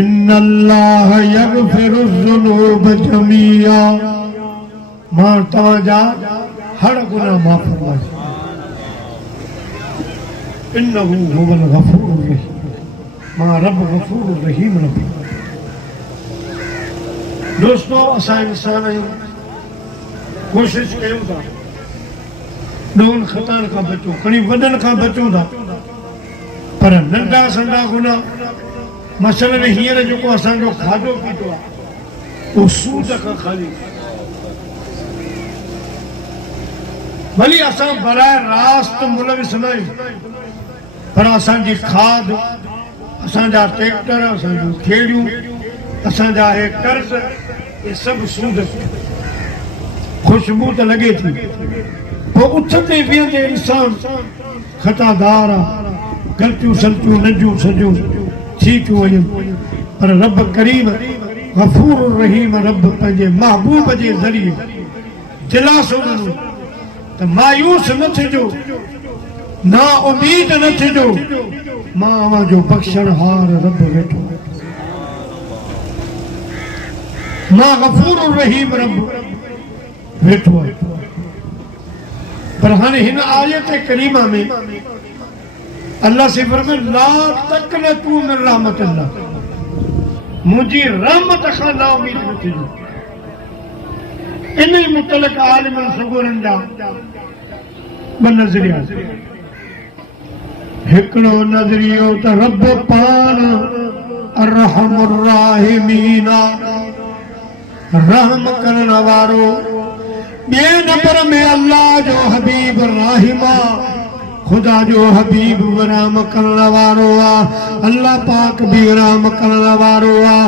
इन्नल्लाह यगफिरुज़्ज़ुनूब जमीआ, मां तव्हांजा हर गुनाह माफ़ फरमाए। इन्नहु हुवल गफूरुर रहीम, मां रब गफूरुर रहीम रब। दोस्तों असां इंसान आहियूं, कोशिश कयूं था ॾोहनि ख़ताउनि खां बचूं, खणी वॾनि खां बचूं था, पर नंढा संढा गुनाह मसलन हींअर जेको असांजो खाधो पीतो आहे उहो सूद खां ख़ाली, भली असां बराए रास्त मुलविस न आहियूं, पर असांजी खाद, असांजा ट्रैक्टर, असांजूं खेड़ियूं, असांजा हे कर्ज़, ये सभु सूद। ख़ुशबू त लॻे थी, पोइ उथंदे वेहंदे इंसान ख़तादार आहे, ग़लतियूं सलतियूं नंढियूं सॼियूं थी थियूं वञनि, पर रब करीम गफूर रहीम रब पंहिंजे महबूब जे ज़रिए दिलासो ॾिनो त मायूस न थिजो, ना उम्मीद न थिजो, मां अव्हांजो बख़्शणहार रब वेठो, मां गफूर रहीम रब वेठो आहे। पर हाणे हिन आयत करीमा में अल्लाह से फरमाए ला तक़नतू मिन रहमतिल्लाह, मुंहिंजी रहमत खां ना उम्मीद न थिजो। इन मुतलक आलिमन सुगुरनि जा ॿ नज़रिया, हिकिड़ो नज़रियो त रब पाण अर्हमुर राहिमीन, रहम करण वारो, ॿिए नंबर में अल्लाह जो हबीब राहिमा, खुदा जो हबीब विराम करण वारो आहे, अल्लाह पाक भी विराम करण वारो आहे।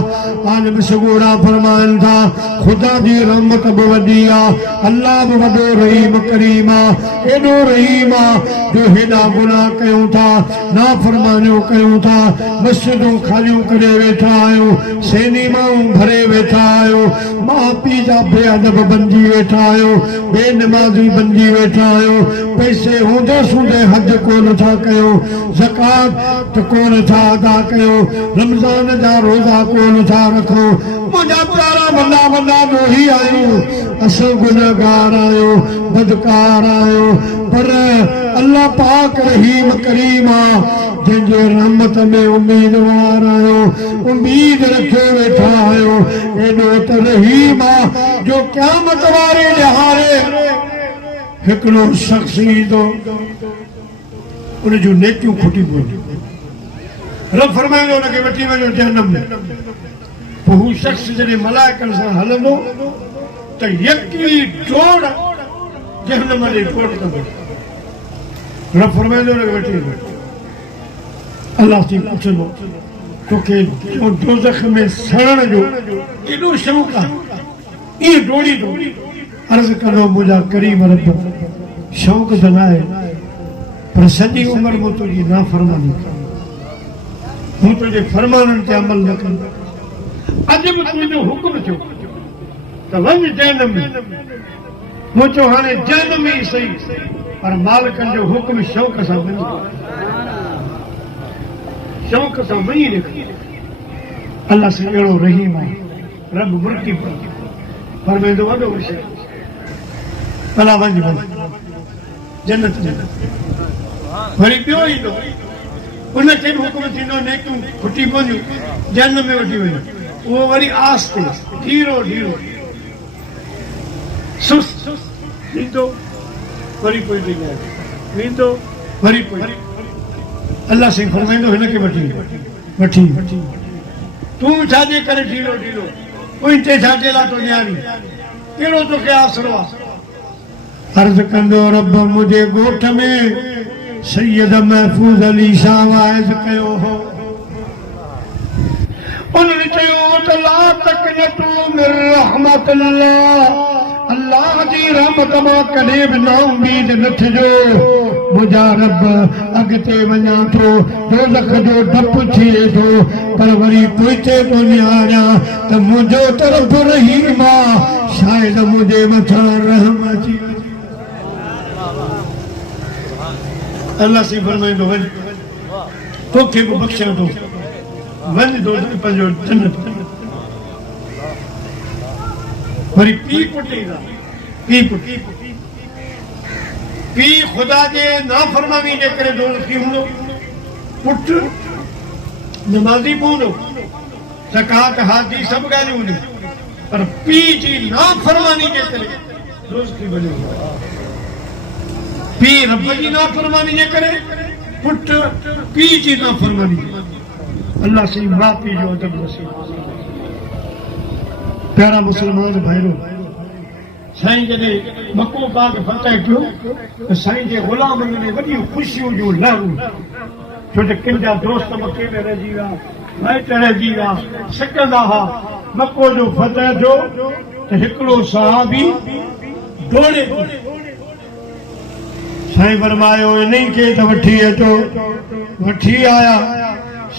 आलिम सगोरा फरमाइनि था खुदा जी रहमत बि वॾी आहे, अल्लाह बि वॾो रहीम करीम आहे, एॾो रहीम आहे जो हेॾा गुनाह कयूं था, नाफरमानियूं कयूं था, मस्जिदूं ख़ालियूं करे वेठा आहियूं, सिनेमाऊं भरे वेठा आहियूं, माउ पीउ जा बेअदब बणिजी वेठा आहियूं, बेनमाज़ी बणिजी वेठा आहियूं, पैसे हूंदे सूंदे हज कोन था कयूं, ज़कात कोन था अदा कयूं, रमज़ान जा रोज़ा कोन था रखूं। मुंहिंजा प्यारा वॾा वॾा ॾोही आहियूं, असां गुनहगार आहियूं, बदकार आहियूं, पर अल्लाह पाक रहीम करीम आहे, जंहिंजे रहमत में उम्मीदवार आहियूं, उम्मीद रखे वेठा आहियूं। एॾो त रहीम आहे जो क़यामत वारे ॾिहाड़े हिकिड़ो शख़्स ईंदो, उन जूं नेकियूं खुटी पवंदियूं, रब फरमाईंदो उनखे वठी वञो जहन्नम में। पोइ हू शख़्स जॾहिं मलाइकनि सां हलंदो त यकी डोड़ जहन्नम ॾे डोड़ कंदो, रब फरमाईंदो उनखे वठी वञो। अल्लाह थी पुछंदो तोखे दोज़ख में सड़ण जो केॾो शौक़ु आहे, ईअं डोड़ी डोड़ी अर्ज़ कंदो मुंहिंजा करीम रब, शौक़ु त न आहे, पर सॼी उमिरि मूं तुंहिंजी नाफ़रमानी कई, मूं तुंहिंजे फरमाननि ते अमल न कंदो, अॼु बि तुंहिंजो हुकुम थियो त वञ जहन्नम में, मूं चयो हाणे जहन्नम में ई सही, पर मालिकनि जो हुकुम शौक़ सां वञ, शौक़ सां वञी ॾिख। अल्लाह से अहिड़ो रहीम आहे, रब मुर्की फरमाईंदो वॾो विषय, भला वञ वञ जन्नत में। वरी ॿियो ईंदो, उनखे बि हुकुम थींदो नेकियूं खुटी पवंदियूं, जहन्नम में वठी वञो, उहो वरी आस्ते धीरो धीरो सुस्त ईंदो, वरी पोइ वेंदो, वरी पोइ अल्लाह से फरमाईंदो हिनखे वठी तूं छाजे करे धीरो धीरो उनते छाजे लाइ तो न्यारी, कहिड़ो तोखे आसरो आहे? अर्ज़ कंदो रब मुंहिंजे ॻोठ में सैयद महफूज़ अली शाह वाइज़ कयो हो, उन्हनि चयो त ला तक़नतू मिन रहमतिल्लाह, अल्लाह जी रहमत मां कॾहिं बि ना उम्मीद न थिजो। मुंहिंजा रब अॻिते वञा थो, दोज़ख जो डपु थिए थो, पर वरी पोइते थो निहारियां त मुंहिंजो त रब रहीम आहे, शायदि मुंहिंजे मथां रहम अची वञे। अल्लाह से फरमाईंदो वञ, तोखे बि बख़्शा थो, वञ दोस्त पंहिंजो जन्नत वरी पी पुटींदा पी पुटी पी खुदा जे नाफरमानी जे करे दोस्ती हूंदो पुट नमाज़ी पवंदो ज़कात हाजी सब ॻाल्हियूं हूंदियूं पर पी जी नाफरमानी जे करे दोस्ती बने पी रब जी नाफरमानी जे करे पुट पी जी नाफरमानी अल्लाह से मां पी जो अदब नसीब प्यारा मुसलमान भाइरो साईं जॾहिं मको पाक फतह कयो त साईं जे ग़ुलामनि में वॾियूं ख़ुशियूं जूं लहरूं छो त किन जा दोस्त मके में रहिजी विया माइट रहिजी विया सिकंदा हुआ मको जो फतह थियो त हिकिड़ो सहाबी डोड़े साईं फरमायो इन्हीं खे त वठी अचो वठी आया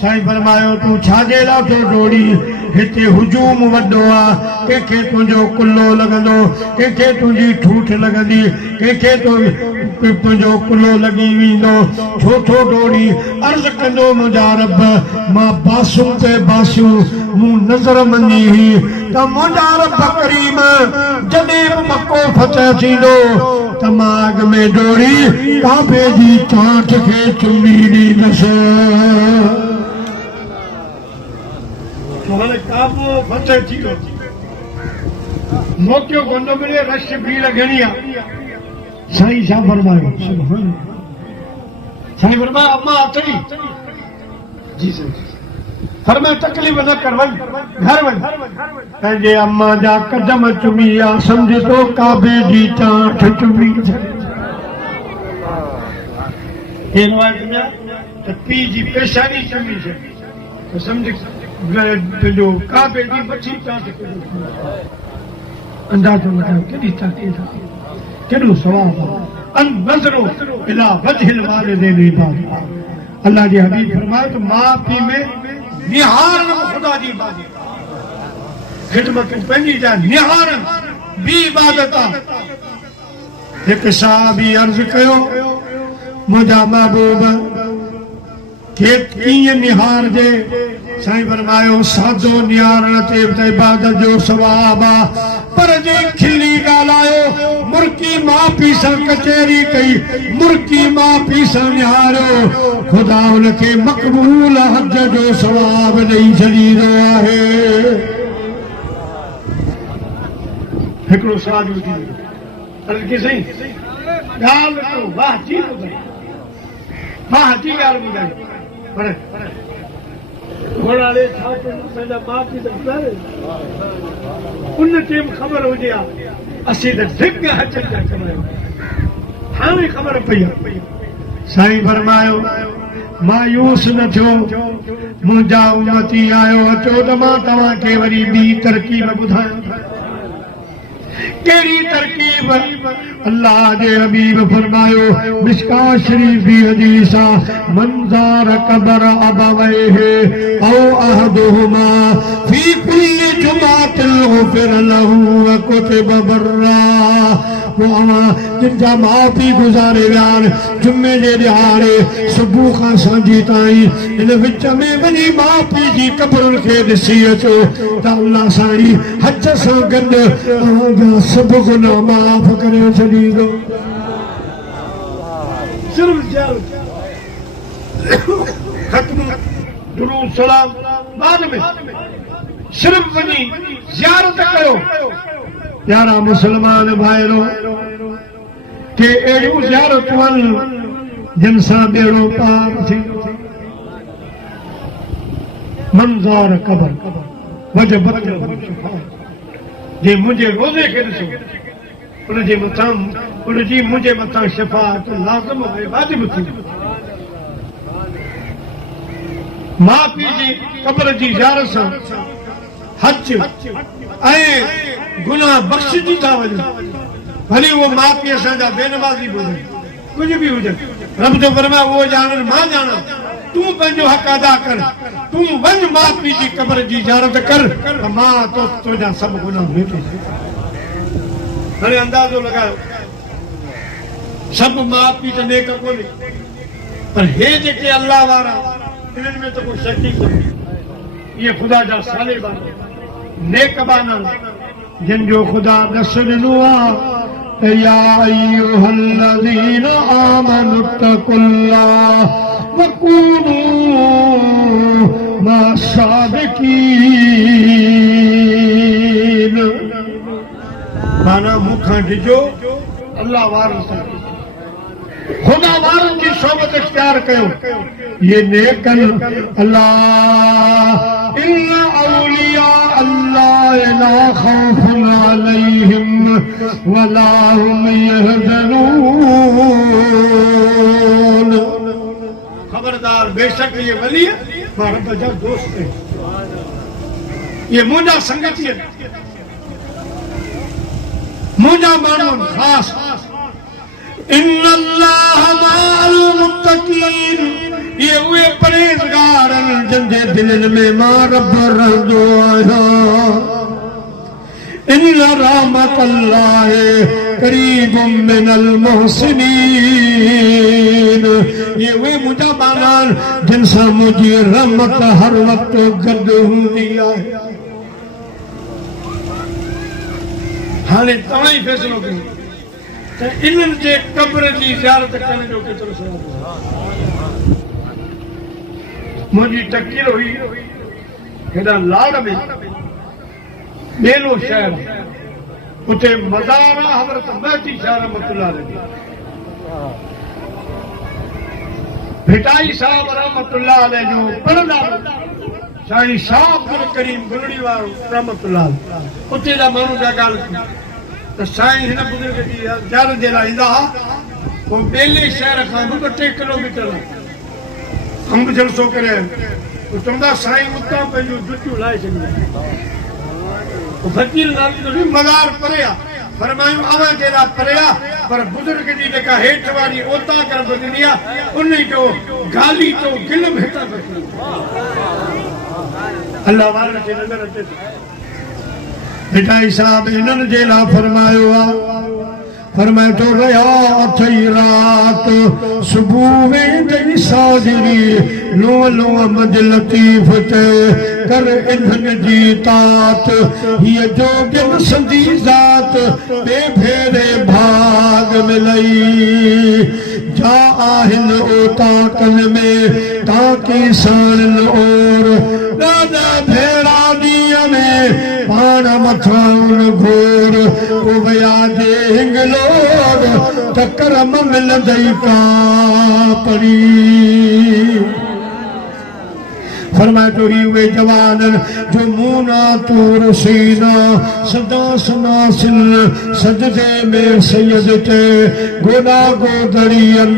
साईं फरमायो तूं छाजे लाइ थो डोड़ी हिते हुजूम वॾो आहे कंहिंखे तुंहिंजो कुल्लो लॻंदो कंहिंखे तुंहिंजी ठूठ लॻंदी कंहिंखे तुंहिंजो कुल्लो लॻी वेंदो छो थो डोड़ी अर्ज़ कंदो मुंहिंजा रब मां बासूं ते बासूं मूं नज़र मञी हुई त मुंहिंजा रब करीम जॾहिं बि मको फतह थींदो त मां अॻ में डोड़ी काबे जी चांठ खे चुमी ॾींदसि हाणे काबो फतह थी वियो मौक़ो कोन मिले रश भीड़ घणी आहे साईं छा फरमायो सुभान साईं फरमाया अम्मा अथई जी साईं फरमाया तकलीफ़ न कर वञ घर वञ पंहिंजे अम्मा जा कदम चुमी आहे सम्झ तो काबे जी चांठ चुमी त पीउ जी पेशानी चुमी त सम्झ जो काबे जी मच्छी चांठ अंदाज़ो लगायो केॾी ताक़त केॾो सवाब अन नज़रो इला वजहिल वालिदैन इबादत अल्लाह जे हबीब फरमायो त मां पीउ में निहारन खुदा जी इबादत खिदमत पंहिंजी जा निहारन ॿी इबादत आहे हिकु सहाबी अर्ज़ कयो मुंहिंजा महबूब खे कीअं निहारजे साईं फरमायो सादो निहारण ते त इबादत जो सवाब आहे पर जे खिली ॻाल्हायो मुर्की माउ पीउ सां कचहरी कई मुर्की माउ पीउ सां निहारियो ख़ुदा हुनखे मक़बूल हज जो सवाब ॾेई छॾींदो आहे हिकिड़ो सवाल ॿुधी साईं ॻाल्हि तो वाह जी ॿुधाई वाह जी ॻाल्हि ॿुधाई पर घोड़ाले छा पंहिंजा माउ पीउ त ॿुधाए उन टाइम ख़बर हुजे हा असीं त धिक हथ जा कमायो हाणे ख़बर पई आहे साईं फरमायो मायूस न थियो मुंहिंजा उमती आयो अचो त मां तव्हांखे वरी ॿी तरकीब ॿुधायां केड़ी तरकीब अल्लाह जे हबीब फरमायो मिशका शरीफ की हदीस मंजार कबर अबवैहे औ अहदुहुमा फी कुल्ली जुमातिन गुफिर लहू व कुतिब बर्रा वो जिनजा माउ पीउ गुज़ारे विया जुमे जे ॾियारे सुबुह खां सांझी ताईं इन विच में वञी माउ पीउ जी कबरुनि खे ॾिसी अचो त अल्लाह साईं हज सां गॾु तव्हांजा सभु गुनाह माफ़ करे छॾींदो दुरूद सलाम बाद में सिर्फ वञी ज़ियारत कयो प्यारा मुसलमान भाइरो के अहिड़ियूं ज़ियारतूं आहिनि जिन सां बेड़ो पार थींदो मंज़ार कबर वजबत जे मुंहिंजे रोज़े खे ॾिसो उनजे मथां उनजी मुंहिंजे मथां शफ़ाअत लाज़िम आहे वाजिब थी माउ पीउ जी कबर जी ज़ियारत सां हज ऐं गुनाह बख़्शिजी था वञनि भली उहो माउ पीउ असांजा बेनमाज़ी बि हुजनि कुझु बि हुजनि रब जो फरमाए उहो ॼाणनि मां ॼाणां तूं पंहिंजो हक़ अदा कर तूं वञ माउ पीउ जी कबर जी ज़ियारत कर त मां तुंहिंजा सभु गुनाह मिटे हाणे अंदाज़ो लॻायो सभु माउ पीउ त नेक कोन्हे पर हे जेके अल्लाह वारा इन्हनि में त कोई शक ई कोन्हे ये खुदा जा साले बाना नेक बाना जिन जो खुदा दस ॾिनो आहे या अय्युहल्लज़ीना आमनु तक़ुल्लाह वकूनू मास्सादिकीन। माना मुखां ॾिजो अल्लाह वारनि सां खुदा वारनि जी सोबत इख्तियार कयो ये नेकन अल्लाह इन्ना औलिया अल्लाह ला खौफुन अलैहिम वला हुम यहज़नून। खबरदार बेशक ये वली है रब जा दोस्त है ये मुंहिंजा संगती है मुंहिंजा माण्हू ख़ास इन्नल्लाह मअल मुत्तक़ीन ये उहे परहेज़गार जिनजे दिलनि में मां रब रहंदो आहियां। इन्न रहमतल्लाह करीबुम मिनल मुहसिनीन ये उहे मुंहिंजा माना जिन सां मुंहिंजी रहमत हर वक़्तु गॾु हूंदी आहे। हाणे तव्हां ई फ़ैसिलो कयो त इन्हनि जे क़ब्र जी ज़ियारत करण जो केतिरो सवाब आहे। मुंहिंजी टकीर हुई हेॾा लाड़ में ॿेलो शहर उते मज़ार आहे हज़रत महदी शाह रहमतुल्लाह अलैह भिटाई साहब रहमतुल्लाह अलैह जो पढ़ंदा साईं शाह अब्दुल करीम गुलड़ी वारो रहमतुल्लाह उते जा माण्हू पिया ॻाल्हि कनि त साईं हिन बुज़ुर्ग जी ज़ियारत जे लाइ ईंदा हुआ पोइ ॿेले शहर खां बि 2-3 किलोमीटर अंब जलसो करे चवंदा साईं उतां पंहिंजूं जुतियूं लाहे छॾियूं फकीर नाली मज़ार परे आहे फरमायूं अवां जहिड़ा परे आहे पर बुज़ुर्ग जी जेका हेठि वारी ओता कर ॿुधंदी आहे उन जो गाली जो गिल भेटा अल्लाह वारनि खे नज़र अचे भिटाई साहब इन्हनि जे लाइ फरमायो आहे फरमाए तो रहा अथई रात सुबह वेंदई साजरी लो लो मज लतीफ ते कर इन्हनि जी तात हीअ जोगिन संदी ज़ात बे भेरे भाग मिलई जा आहिनि ओताकन में ताकी साणनि और ॾाढा भेड़ा ॾींहं में पाण मथां घोर उभया जे हिंगलोर त करम मिलंदई का परी फरमाए तो ही वे जवान जो मुना तूर सीना सदा सनासिल सजदे में सैयद ते गोदा गोदरियन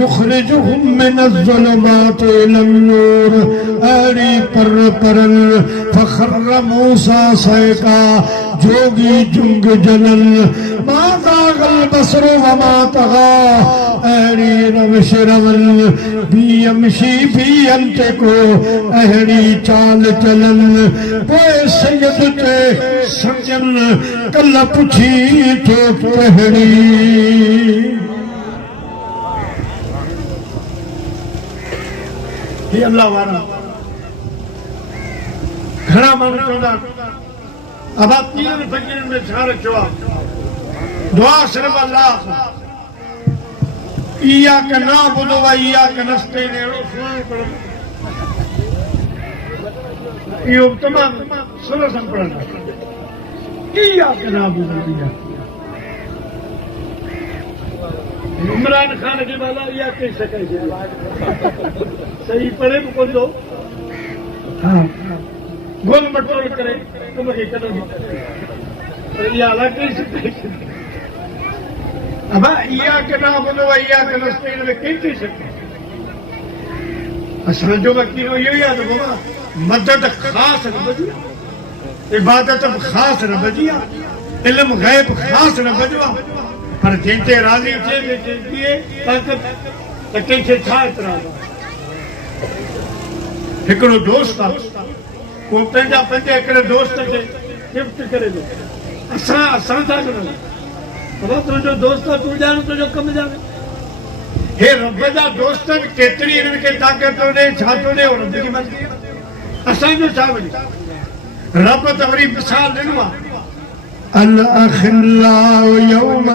युखरिजुहुम मिन ज़ुलमात इलन नूर अड़ी पर परल फखर मूसा सैका जोगी जुंग जलल माता गल बसरो वमा तगा अड़ी रविश रवल बीयमशी बीयंत को अहड़ी चाल चलन पोए सैयद ते समझन कल पुछी तो पहड़ी ये अल्लाह वारा घणा माण्हू चवंदा अब आप तीन फकीरनि में छा रखियो आहे दुआ सिर्फ़ अल्लाह इया का ना बुधो व इया का नस्ते ने अहिड़ो सुहिणो पढ़ो इहो तमामु सुर सां पढ़ंदा इया का ना बुधो इया इमरान खान के बाला इया कही सके सही पढ़े भी कोन थो हाँ गोल मटोल करे तुम के कदम पर इया अलॻि कही सके अब इया के ना बुधो इया के नस्ते में कही थी सके असांजो वकील इहो ई आहे त बाबा मदद ख़ासि रब जी इबादत ख़ासि रब जी आहे इल्म ग़ैब ख़ासि रब जो आहे पर जंहिंते राज़ी थिए ताक़त त कंहिंखे छा एतिराज़ आहे हिकिड़ो दोस्त आहे उहो पंहिंजा 5 एकड़ दोस्त खे गिफ्ट करे थो असां था कयूं बाबा तुंहिंजो दोस्त आहे तूं ॼाण तुंहिंजो कमु ॼाणे हे रब जा दोस्त केतिरी हिननि खे ताक़त थो ॾे छा थो ॾे रब जी मर्ज़ी असांजो छा वञे रब त वरी मिसाल ॾिनो आहे अल अखिल्लाउ यौम